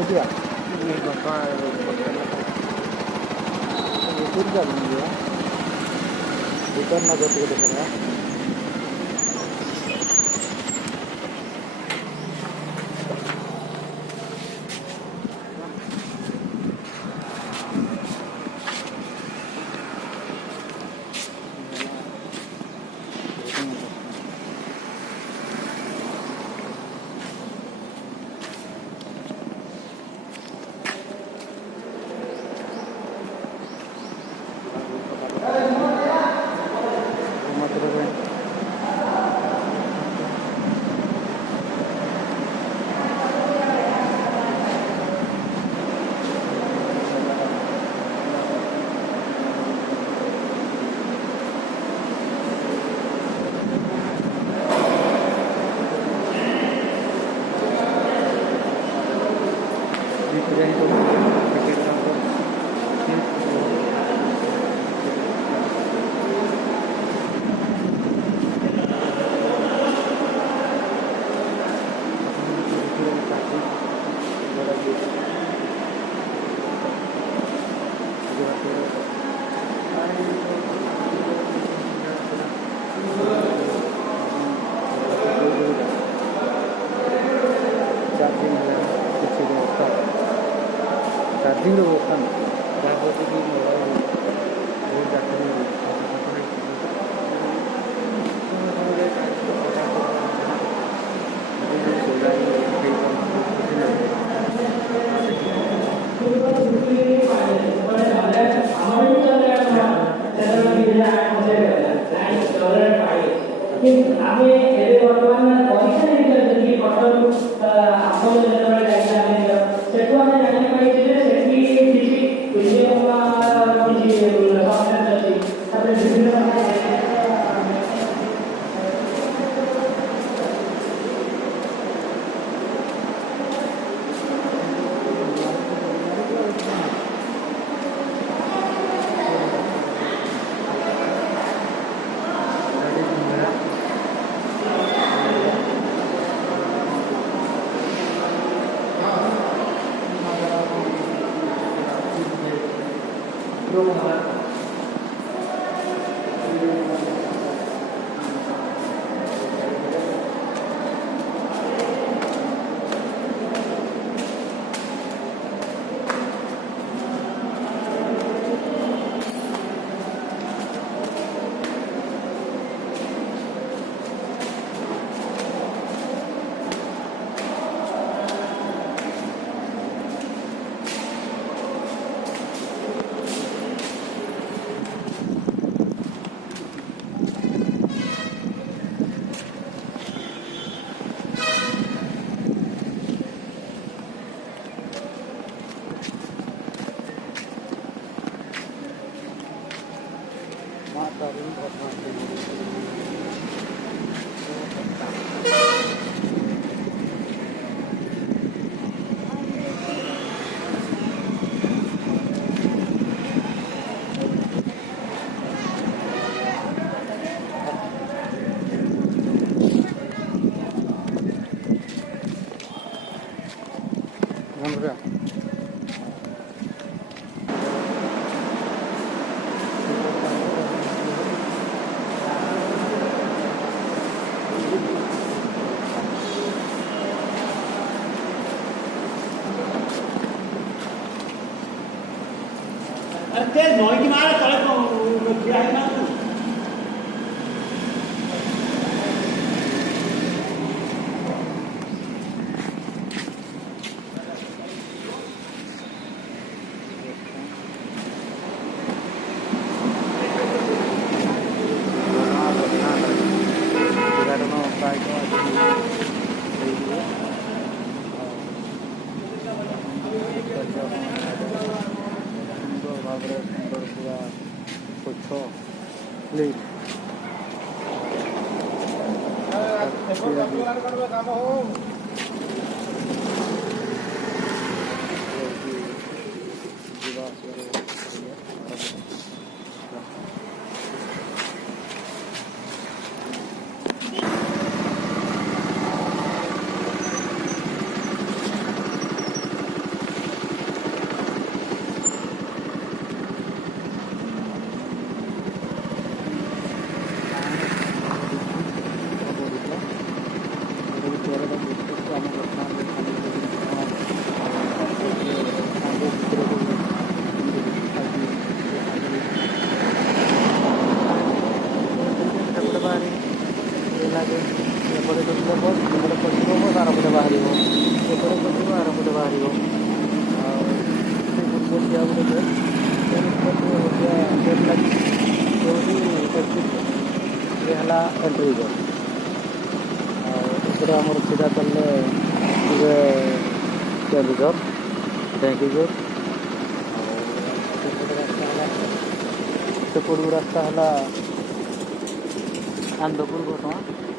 ଛୋଟିଆ ବାପା ଦୁର୍ଗା ବନିଯିବ ଭିତର ନଜର ଟିକେ ଦେଖେଇବା ଚାର୍ଜିଂର ବ୍ୟବସ୍ଥା ନାହିଁ ଯାହାଫଳରେ କି ମୋବାଇଲ ବହୁତ ଯାତ୍ରୀ ଆମେ ଏବେ ବର୍ତ୍ତମାନ ପରୀକ୍ଷା ନେଇଛନ୍ତି କଟକ ଆପଣ ଯେତେବେଳେ ଯାଇଥିଲେ ସେଠୁ ଆମେ ଜାଣିବା ପାଇଛୁ ଯେ ସେଠି କିଛି କିଛି ଅଛି ତାପରେ ବିଭିନ୍ନ ते नॉइज मारा तले किया है ना ବାହାରିବ ଆଉ ସେ ପୂର୍ବରୁ ଯିବା ଗୋଟେ ଗେଟ୍ ଲାଗିଛି ଯେଉଁଠି ଏକ୍ସିଟ୍ ଇଏ ହେଲା ଏଣ୍ଟ୍ରି ଗେଟ୍ ଆଉ ଏପଟେ ଆମର ସିଧା ଚାଲିଲେ ଟିକେ କେନ୍ଦୁଝର ଢେଙ୍କି ଗେଟ୍ ଆଉ ସେପଟକୁ ରାସ୍ତା ହେଲା ଆନ୍ଦପୁର ଘଟଗାଁ